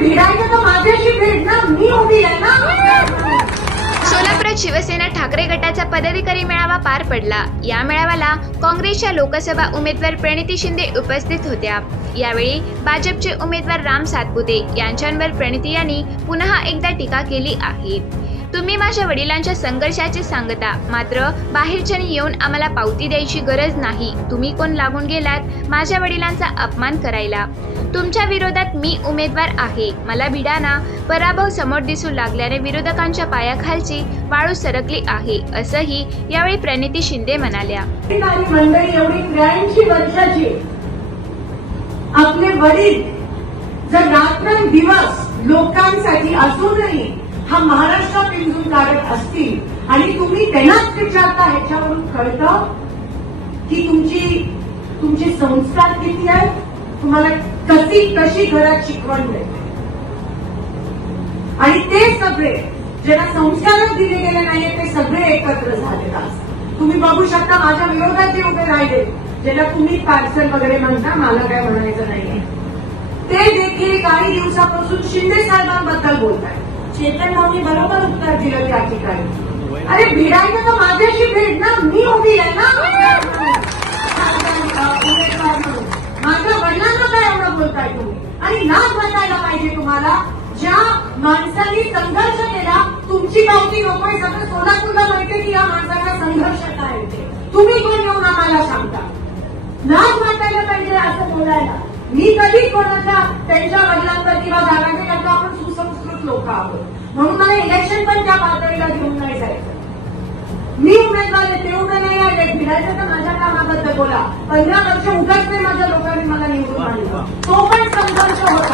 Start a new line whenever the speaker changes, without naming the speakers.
भिडायचं तर माझ्याशी भेट ना मी उभी आहे ना.
सोलापुरात शिवसेना ठाकरे गटाचा पदाधिकारी मेळावा पार पडला. या मेळाव्याला काँग्रेसच्या लोकसभा उमेदवार प्रणिती शिंदे उपस्थित होत्या. यावेळी भाजपचे उमेदवार राम सातपुते यांच्यावर प्रणिती यांनी पुन्हा एकदा टीका केली आहे. तुम्ही माझ्या वडिलांच्या संघर्षाचे सांगता. मात्र बाहेरच्यानी येऊन आम्हाला पावती द्यायची गरज नाही. तुम्ही कोण लागून गेलात? माझ्या वडिलांचा अपमान करायला. तुमच्या विरोधात मी उमेदवार आहे. मला भिडाना पराभव समोर दिसू लागल्याने विरोधकांच्या पायाखालची वाळू सरकली आहे असंही यावेळी प्रणिती शिंदे म्हणाल्या.
मंडळी एवढी त्र्याऐंशी वर्षाची आपले वडील जर रात्रंदिवस लोकांसाठी असूनही हा महाराष्ट्र काढत असतील आणि तुम्ही त्यांनाच विचारता ह्याच्यावरून कळतं की तुमची तुमचे संस्कार किती आहेत तुम्हाला कशी कशी घरात शिकवण मिळते? आणि ते सगळे ज्यांना संस्कारच दिले गेले नाहीये ते सगळे एकत्र झालेले असतात. तुम्ही बघू शकता माझ्या विरोधात जे उभे राहिले ज्याला तुम्ही पार्सल वगैरे म्हणता मला काय म्हणायचं नाहीये. ते देखील काही दिवसापासून शिंदे साहेबांबद्दल बोलत आहेत चेतन भाऊनी बरोबर उत्तर दिलं त्या ठिकाणी. अरे भिडायचं तर माझ्याशी भेट ना मी उभी आहे ना? माझ्या वडिलांना काय एवढं बोलताय तुम्ही? आणि नाच वाटायला पाहिजे तुम्हाला ज्या माणसांनी संघर्ष केला तुमची गावती नकोय सगळं सोलापूरला माहितीये की या माणसाचा संघर्ष काय आहे तुम्ही कोण येऊन आम्हाला सांगता? नाच वाटायला पाहिजे असं बोलायला. मी कधी कोणाच्या त्यांच्या वडिलांचा किंवा दादांचे लोक आहोत म्हणून मला इलेक्शन पण त्या पातळीला घेऊन नाही जायचं मी उमेदवार आहे ते उभे नाही आले फिरायचं तर माझ्या कामाबद्दल बोला. पंधरा वर्ष उगाच नाही माझ्या लोकांनी मला निवडून आणलं. तो पण संघर्ष होता.